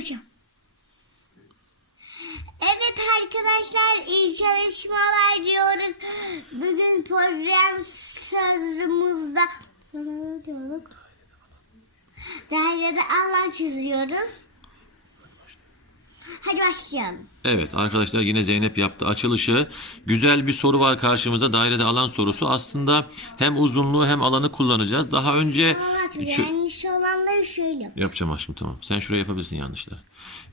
hocam. Evet arkadaşlar iyi çalışmalar diyoruz. Bugün program sözümüzde sonra ne diyorduk? Dairede alan çiziyoruz. Hadi başlayalım. Evet arkadaşlar yine Zeynep yaptı açılışı. Güzel bir soru var karşımızda. Dairede alan sorusu. Aslında hem uzunluğu hem alanı kullanacağız. Daha önce Bak şu- yanlış olanları şöyle yap. Yapacağım aşkım tamam. Sen şuraya yapabilirsin yanlışları.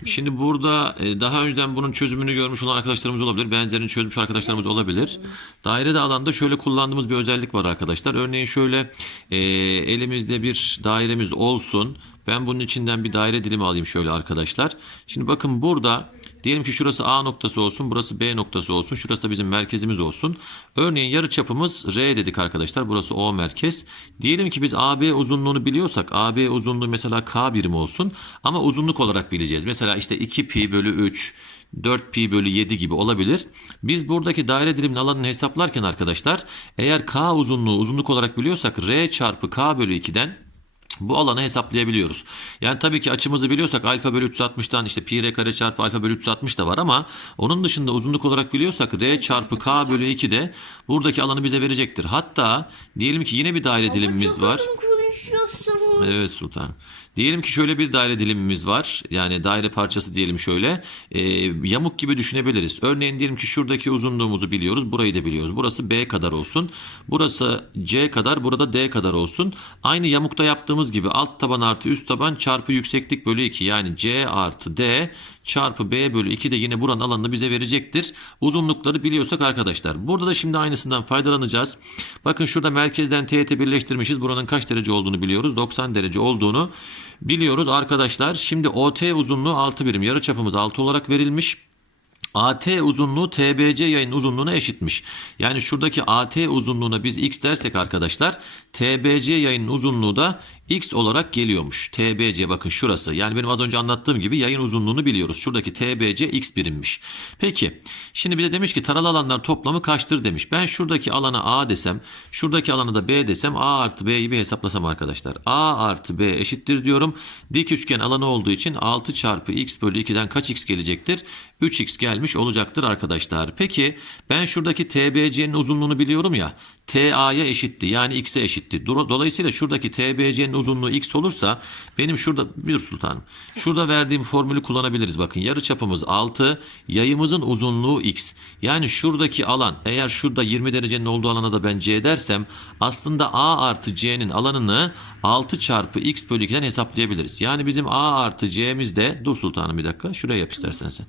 Şimdi burada e, daha önceden bunun çözümünü görmüş olan arkadaşlarımız olabilir. Benzerini çözmüş arkadaşlarımız olabilir. Dairede alanda şöyle kullandığımız bir özellik var arkadaşlar. Örneğin şöyle e, elimizde bir dairemiz olsun. Ben bunun içinden bir daire dilimi alayım şöyle arkadaşlar. Şimdi bakın burada diyelim ki şurası A noktası olsun, burası B noktası olsun. Şurası da bizim merkezimiz olsun. Örneğin yarı çapımız R dedik arkadaşlar. Burası O merkez. Diyelim ki biz AB uzunluğunu biliyorsak AB uzunluğu mesela K birim olsun ama uzunluk olarak bileceğiz. Mesela işte 2 pi bölü 3 4 pi bölü 7 gibi olabilir. Biz buradaki daire diliminin alanını hesaplarken arkadaşlar eğer K uzunluğu uzunluk olarak biliyorsak R çarpı K bölü 2'den bu alanı hesaplayabiliyoruz. Yani tabii ki açımızı biliyorsak alfa bölü 360'tan işte pi r kare çarpı alfa bölü 360 da var ama onun dışında uzunluk olarak biliyorsak r çarpı k bölü 2 de buradaki alanı bize verecektir. Hatta diyelim ki yine bir daire dilimimiz var. konuşuyorsun. Evet sultan. Diyelim ki şöyle bir daire dilimimiz var. Yani daire parçası diyelim şöyle. Ee, yamuk gibi düşünebiliriz. Örneğin diyelim ki şuradaki uzunluğumuzu biliyoruz. Burayı da biliyoruz. Burası B kadar olsun. Burası C kadar. Burada D kadar olsun. Aynı yamukta yaptığımız gibi alt taban artı üst taban çarpı yükseklik bölü 2. Yani C artı D çarpı B bölü 2 de yine buranın alanını bize verecektir. Uzunlukları biliyorsak arkadaşlar. Burada da şimdi aynısından faydalanacağız. Bakın şurada merkezden teğete birleştirmişiz. Buranın kaç derece olduğunu biliyoruz. 90 derece olduğunu biliyoruz arkadaşlar. Şimdi OT uzunluğu 6 birim. Yarı çapımız 6 olarak verilmiş. AT uzunluğu TBC yayın uzunluğuna eşitmiş. Yani şuradaki AT uzunluğuna biz x dersek arkadaşlar TBC yayının uzunluğu da x olarak geliyormuş. TBC bakın şurası. Yani benim az önce anlattığım gibi yayın uzunluğunu biliyoruz. Şuradaki TBC x birimmiş. Peki şimdi bize demiş ki taralı alanlar toplamı kaçtır demiş. Ben şuradaki alana A desem şuradaki alana da B desem A artı B'yi bir hesaplasam arkadaşlar. A artı B eşittir diyorum. Dik üçgen alanı olduğu için 6 çarpı x bölü 2'den kaç x gelecektir? 3x gelmiş olacaktır arkadaşlar. Peki ben şuradaki TBC'nin uzunluğunu biliyorum ya. TA'ya eşitti yani x'e eşitti. Dolayısıyla şuradaki TBC'nin uzunluğu x olursa benim şurada bir sultanım. Şurada verdiğim formülü kullanabiliriz. Bakın yarı çapımız 6, yayımızın uzunluğu x. Yani şuradaki alan eğer şurada 20 derecenin olduğu alana da ben c dersem aslında a artı c'nin alanını 6 çarpı x bölü 2'den hesaplayabiliriz. Yani bizim a artı c'miz de dur sultanım bir dakika şuraya yap istersen sen.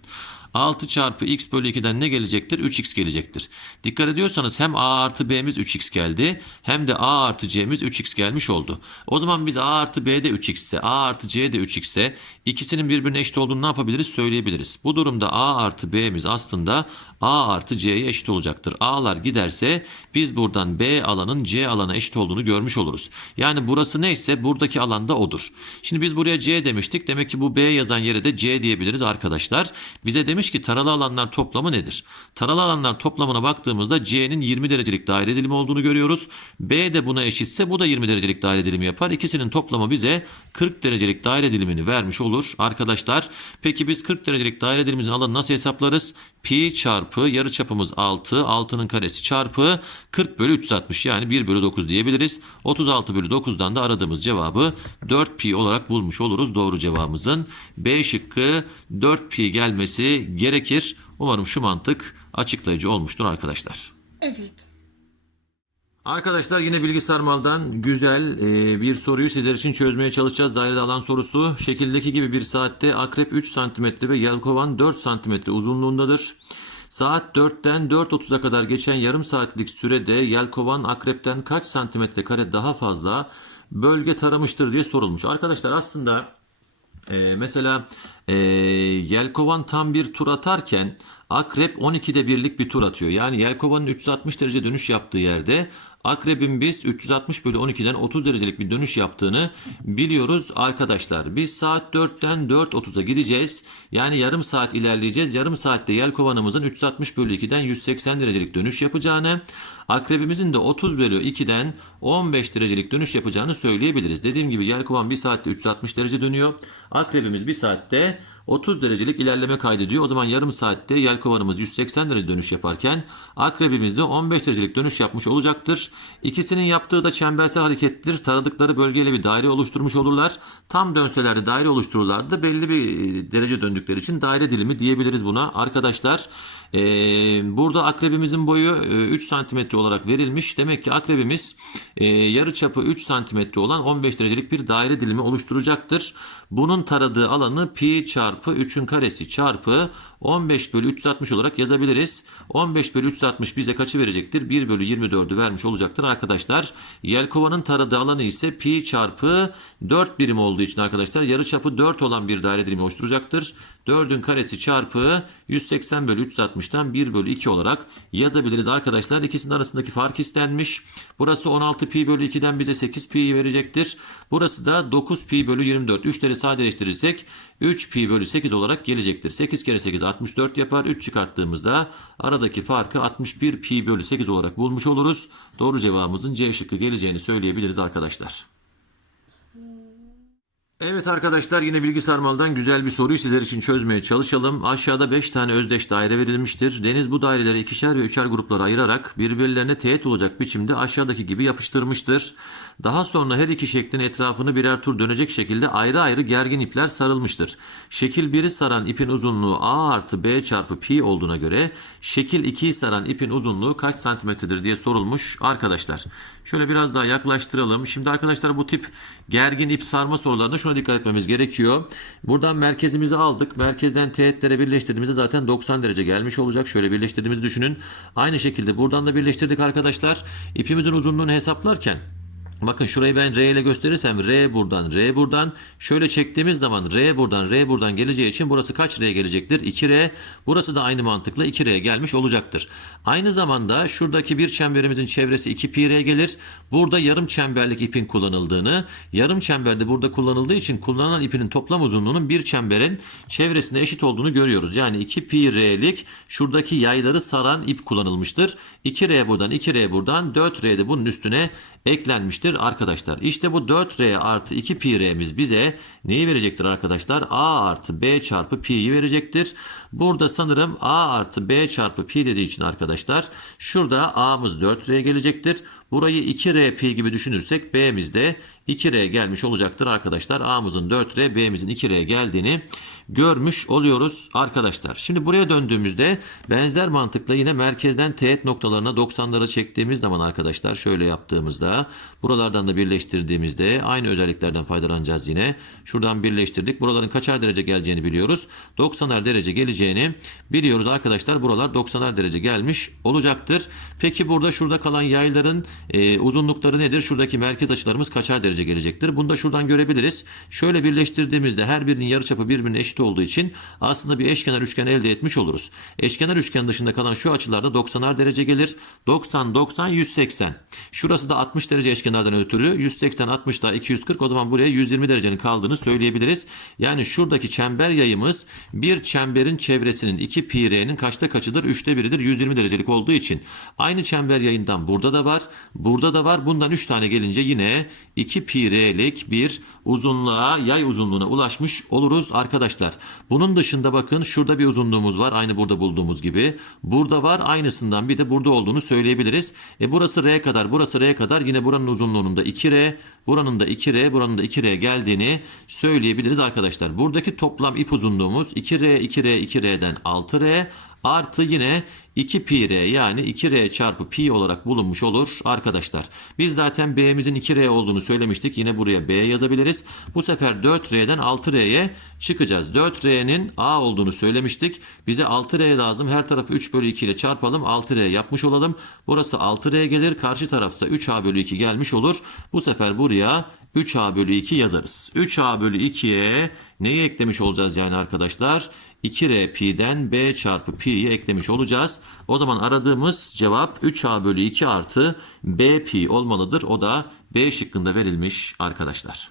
6 çarpı x bölü 2'den ne gelecektir? 3x gelecektir. Dikkat ediyorsanız hem a artı b'miz 3x geldi hem de a artı c'miz 3x gelmiş oldu. O zaman biz a artı b de 3x ise a artı c de 3x ise ikisinin birbirine eşit olduğunu ne yapabiliriz? Söyleyebiliriz. Bu durumda a artı b'miz aslında a artı c'ye eşit olacaktır. a'lar giderse biz buradan b alanın c alana eşit olduğunu görmüş oluruz. Yani burası neyse buradaki alanda odur. Şimdi biz buraya c demiştik. Demek ki bu b yazan yere de c diyebiliriz arkadaşlar. Bize demiş ki taralı alanlar toplamı nedir? Taralı alanlar toplamına baktığımızda c'nin 20 derecelik daire dilimi olduğunu görüyoruz. b de buna eşitse bu da 20 derecelik daire dilimi yapar. İkisinin toplamı bize 40 derecelik daire dilimini vermiş olur arkadaşlar. Peki biz 40 derecelik daire dilimimizin alanını nasıl hesaplarız? Pi çarpı yarı çapımız 6, 6'nın karesi çarpı 40 bölü 360 yani 1 bölü 9 diyebiliriz. 36 bölü 9'dan da aradığımız cevabı 4 pi olarak bulmuş oluruz doğru cevabımızın. B şıkkı 4 pi gelmesi gerekir. Umarım şu mantık açıklayıcı olmuştur arkadaşlar. Evet. Arkadaşlar yine bilgi sarmaldan güzel e, bir soruyu sizler için çözmeye çalışacağız. Dairede alan sorusu. Şekildeki gibi bir saatte akrep 3 cm ve yelkovan 4 cm uzunluğundadır. Saat 4'ten 4.30'a kadar geçen yarım saatlik sürede yelkovan akrepten kaç santimetre kare daha fazla bölge taramıştır diye sorulmuş. Arkadaşlar aslında ee, mesela e, Yelkovan tam bir tur atarken Akrep 12'de birlik bir tur atıyor. Yani Yelkova'nın 360 derece dönüş yaptığı yerde Akrebin biz 360 bölü 12'den 30 derecelik bir dönüş yaptığını biliyoruz arkadaşlar. Biz saat 4'ten 4.30'a gideceğiz. Yani yarım saat ilerleyeceğiz. Yarım saatte Yelkovan'ımızın 360 bölü 2'den 180 derecelik dönüş yapacağını, Akrebimizin de 30 bölü 2'den 15 derecelik dönüş yapacağını söyleyebiliriz. Dediğim gibi Yelkovan 1 saatte 360 derece dönüyor. Akrebimiz 1 saatte 30 derecelik ilerleme kaydediyor. O zaman yarım saatte yelkovanımız 180 derece dönüş yaparken akrebimiz de 15 derecelik dönüş yapmış olacaktır. İkisinin yaptığı da çembersel harekettir. Taradıkları bölgeyle bir daire oluşturmuş olurlar. Tam dönseler de daire oluştururlardı. Belli bir e, derece döndükleri için daire dilimi diyebiliriz buna. Arkadaşlar e, burada akrebimizin boyu e, 3 santimetre olarak verilmiş. Demek ki akrebimiz e, yarı çapı 3 santimetre olan 15 derecelik bir daire dilimi oluşturacaktır. Bunun taradığı alanı pi çarpı 3'ün karesi çarpı 15 bölü 360 olarak yazabiliriz. 15 bölü 360 bize kaçı verecektir? 1 bölü 24'ü vermiş olacaktır arkadaşlar. Yelkova'nın taradığı alanı ise pi çarpı 4 birim olduğu için arkadaşlar yarı çapı 4 olan bir daire dilimi oluşturacaktır. 4'ün karesi çarpı 180 bölü 360'tan 1 bölü 2 olarak yazabiliriz arkadaşlar. İkisinin arasındaki fark istenmiş. Burası 16 pi bölü 2'den bize 8 pi verecektir. Burası da 9 pi bölü 24. 3'leri sadeleştirirsek 3 pi bölü 8 olarak gelecektir. 8 kere 8 64 yapar. 3 çıkarttığımızda aradaki farkı 61 pi bölü 8 olarak bulmuş oluruz. Doğru cevabımızın C şıkkı geleceğini söyleyebiliriz arkadaşlar. Evet arkadaşlar yine bilgi sarmaldan güzel bir soruyu sizler için çözmeye çalışalım. Aşağıda 5 tane özdeş daire verilmiştir. Deniz bu daireleri ikişer ve üçer gruplara ayırarak birbirlerine teğet olacak biçimde aşağıdaki gibi yapıştırmıştır. Daha sonra her iki şeklin etrafını birer tur dönecek şekilde ayrı ayrı gergin ipler sarılmıştır. Şekil 1'i saran ipin uzunluğu A artı B çarpı pi olduğuna göre şekil 2'yi saran ipin uzunluğu kaç santimetredir diye sorulmuş arkadaşlar. Şöyle biraz daha yaklaştıralım. Şimdi arkadaşlar bu tip gergin ip sarma sorularında şuna dikkat etmemiz gerekiyor. Buradan merkezimizi aldık. Merkezden teğetlere birleştirdiğimizde zaten 90 derece gelmiş olacak. Şöyle birleştirdiğimizi düşünün. Aynı şekilde buradan da birleştirdik arkadaşlar. İpimizin uzunluğunu hesaplarken Bakın şurayı ben R ile gösterirsem R buradan R buradan şöyle çektiğimiz zaman R buradan R buradan geleceği için burası kaç R gelecektir? 2R. Burası da aynı mantıkla 2R gelmiş olacaktır. Aynı zamanda şuradaki bir çemberimizin çevresi 2 pi R gelir. Burada yarım çemberlik ipin kullanıldığını, yarım çemberde burada kullanıldığı için kullanılan ipinin toplam uzunluğunun bir çemberin çevresine eşit olduğunu görüyoruz. Yani 2 pi R'lik şuradaki yayları saran ip kullanılmıştır. 2R buradan 2R buradan 4R de bunun üstüne eklenmiştir arkadaşlar. İşte bu 4R artı 2 pi R'miz bize neyi verecektir arkadaşlar? A artı B çarpı pi'yi verecektir. Burada sanırım A artı B çarpı pi dediği için arkadaşlar şurada A'mız 4R gelecektir. Burayı 2R pi gibi düşünürsek B'miz de 2R gelmiş olacaktır arkadaşlar. A'mızın 4R, B'mizin 2R geldiğini görmüş oluyoruz arkadaşlar. Şimdi buraya döndüğümüzde benzer mantıkla yine merkezden teğet noktalarına 90'ları çektiğimiz zaman arkadaşlar şöyle yaptığımızda buralardan da birleştirdiğimizde aynı özelliklerden faydalanacağız yine. Şuradan birleştirdik. Buraların kaçar derece geleceğini biliyoruz. 90'ar derece geleceğini biliyoruz arkadaşlar. Buralar 90'ar derece gelmiş olacaktır. Peki burada şurada kalan yayların e, uzunlukları nedir? Şuradaki merkez açılarımız kaçar derece gelecektir? Bunu da şuradan görebiliriz. Şöyle birleştirdiğimizde her birinin yarıçapı birbirine eşit olduğu için aslında bir eşkenar üçgen elde etmiş oluruz. Eşkenar üçgen dışında kalan şu açılarda 90'ar derece gelir. 90, 90, 180. Şurası da 60 derece eşkenardan ötürü 180, 60 daha 240. O zaman buraya 120 derecenin kaldığını söyleyebiliriz. Yani şuradaki çember yayımız bir çemberin çevresinin 2 pi r'nin kaçta kaçıdır? 3'te biridir. 120 derecelik olduğu için. Aynı çember yayından burada da var. Burada da var. Bundan 3 tane gelince yine 2 pi r'lik bir uzunluğa, yay uzunluğuna ulaşmış oluruz arkadaşlar. Bunun dışında bakın şurada bir uzunluğumuz var. Aynı burada bulduğumuz gibi. Burada var. Aynısından bir de burada olduğunu söyleyebiliriz. E burası r kadar, burası r kadar. Yine buranın uzunluğunun da 2r, buranın da 2r, buranın da 2r geldiğini söyleyebiliriz arkadaşlar. Buradaki toplam ip uzunluğumuz 2r, 2r, 2r'den 6r artı yine 2 pi r yani 2r çarpı pi olarak bulunmuş olur arkadaşlar. Biz zaten b'mizin 2r olduğunu söylemiştik. Yine buraya b yazabiliriz. Bu sefer 4r'den 6r'ye çıkacağız. 4r'nin a olduğunu söylemiştik. Bize 6r lazım. Her tarafı 3 bölü 2 ile çarpalım. 6r yapmış olalım. Burası 6r gelir. Karşı tarafsa 3a bölü 2 gelmiş olur. Bu sefer buraya 3a bölü 2 yazarız. 3a bölü 2'ye neyi eklemiş olacağız yani arkadaşlar? 2r pi'den b çarpı pi'yi eklemiş olacağız. O zaman aradığımız cevap 3a bölü 2 artı b pi olmalıdır. O da b şıkkında verilmiş arkadaşlar.